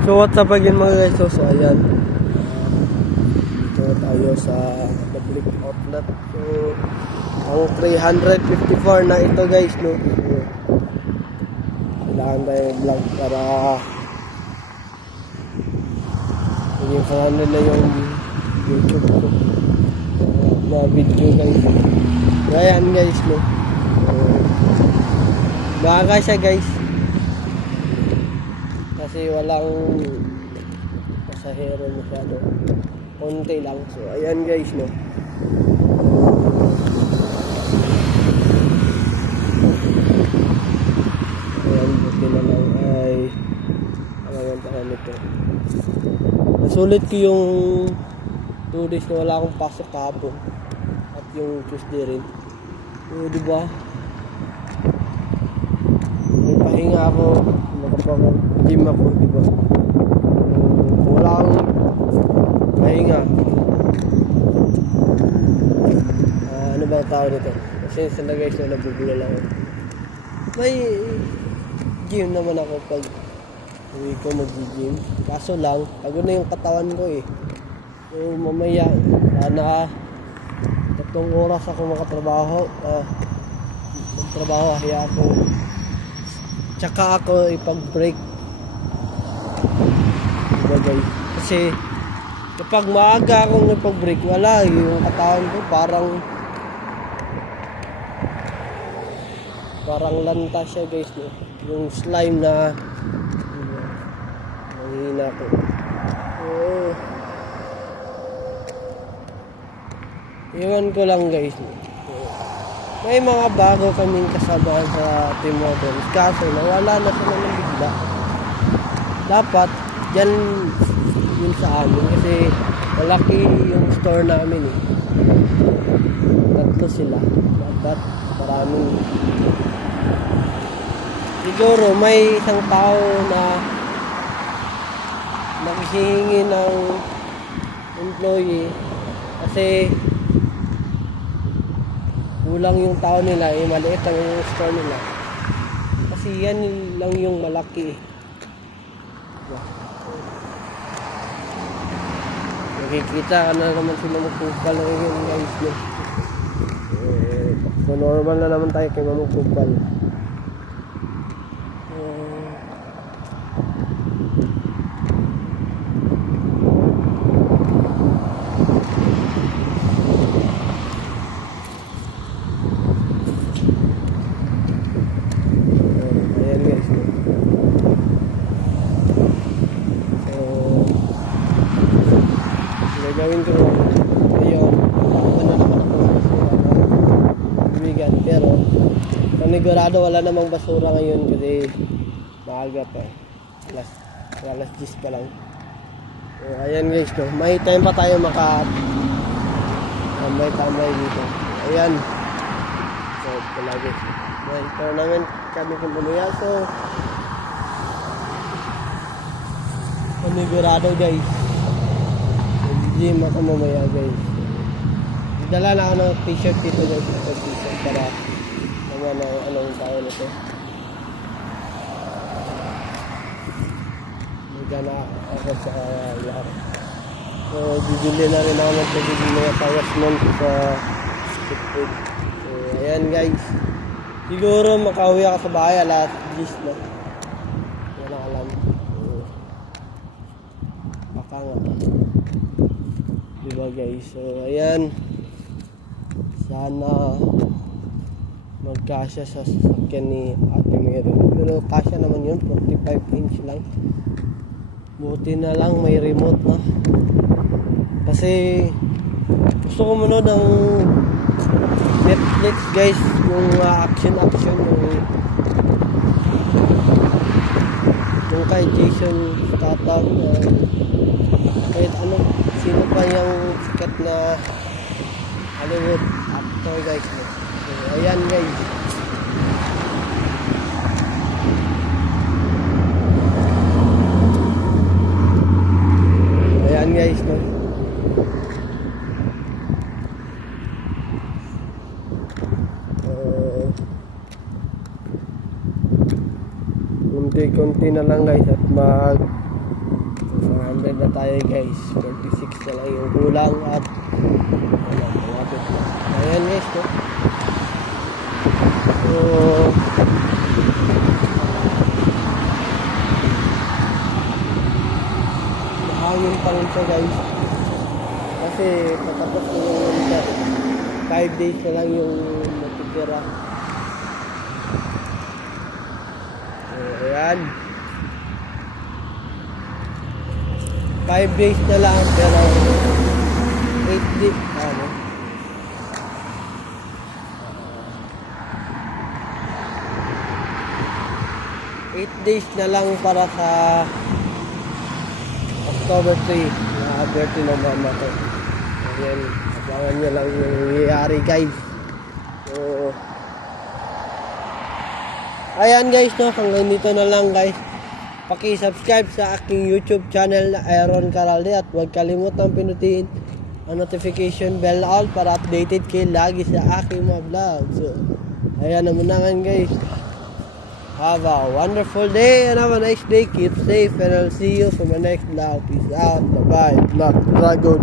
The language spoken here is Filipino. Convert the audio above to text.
So what's up again mga guys? So ayan. Dito tayo sa public outlet. So ang 354 na ito guys, no. So, kailangan tayo vlog para maging fan nila yung YouTube ko na video guys. So ayan guys, no. So, baka siya guys. Kasi walang pasahero masyado, konti lang. So ayan guys, no. Ayan, buti na lang ay alawan nito. Nasulit ko yung 2 days na wala akong pasok kahapon at yung Tuesday rin. So diba, may pahinga ako, makapag-gym ako, diba? Wala akong pahinga. Ano ba ang tao nito? Kasi sa guys na nabubulol ako. May gym naman ako pag uwi ko mag-gym. Kaso lang, pagod na yung katawan ko eh. So mamaya, sana 3 oras ako makatrabaho. Magtrabaho, kaya ako tsaka ako ipag-break. Diba guys? Kasi kapag maaga akong ipag-break, wala yung katawan ko parang lanta siya guys, no? Yung slime na nanghihina ko. Iwan ko lang guys, no? May mga bago kaming kasamahan sa team models, kaso nawala na sila ng bigla. Dapat dyan yun sa amin kasi malaki yung store namin eh. 3 sila. Dapat maraming. Siguro may isang tao na naghihingi ng employee kasi kulang yung tao nila, maliit ang yung store nila. Kasi yan lang yung malaki. Nakikita ka na naman sila magkupal ngayon guys. So normal na naman tayo kay mamukupal. Gawin ko ngayon, ano naman ako bigan, pero panigurado wala namang basura ngayon kasi maaga pa eh. alas 10 pa lang. So, ayan guys, no? May time pa tayo tambay dito. Ayan, so palagi may tournament kami kung buluya, so panigurado guys. Gym ako mamaya guys. Dala na ako ng t-shirt dito guys. T-shirt para naman anong tao nito. Magana ako sa lahat. So bibili na rin ako ng mga tawas nun sa street food. So ayan guys. Siguro makauwi ako sa bahay alas 10 na. Wala alam. Baka nga. Diba guys, so ayan, sana magkasya sa sasakyan ni Ate Mero, pero kasya naman yun, 45 inch lang. Buti na lang may remote na, kasi gusto ko manood ng Netflix guys, yung action yung kay Jason Statham, kahit ano, sino pa yung sikat na Hollywood actor guys. So ayan guys, no? Konti na lang guys at 100 na tayo guys. 46 na lang yung kulang at wala, malapit na. Ayan guys, no? So, mahangin pa rin siya guys. Kasi patapos na yung siya. 5 days na lang yung matitira. So, ayan. 5 days na lang pero 8 days 8 days na lang para sa October 3 na birthday ng mama ko. Ayan, abangan nyo lang yung nangyayari guys. So, ayan guys, no, hanggang dito na lang guys. Paki-subscribe sa aking YouTube channel na Aaron Caralde at huwag kalimutang pinutin ang notification bell all para updated kayo lagi sa aking mga vlog. So, ayan naman na guys. Have a wonderful day and have a nice day. Keep safe and I'll see you for my next vlog. Peace out. Bye-bye. Black Dragon.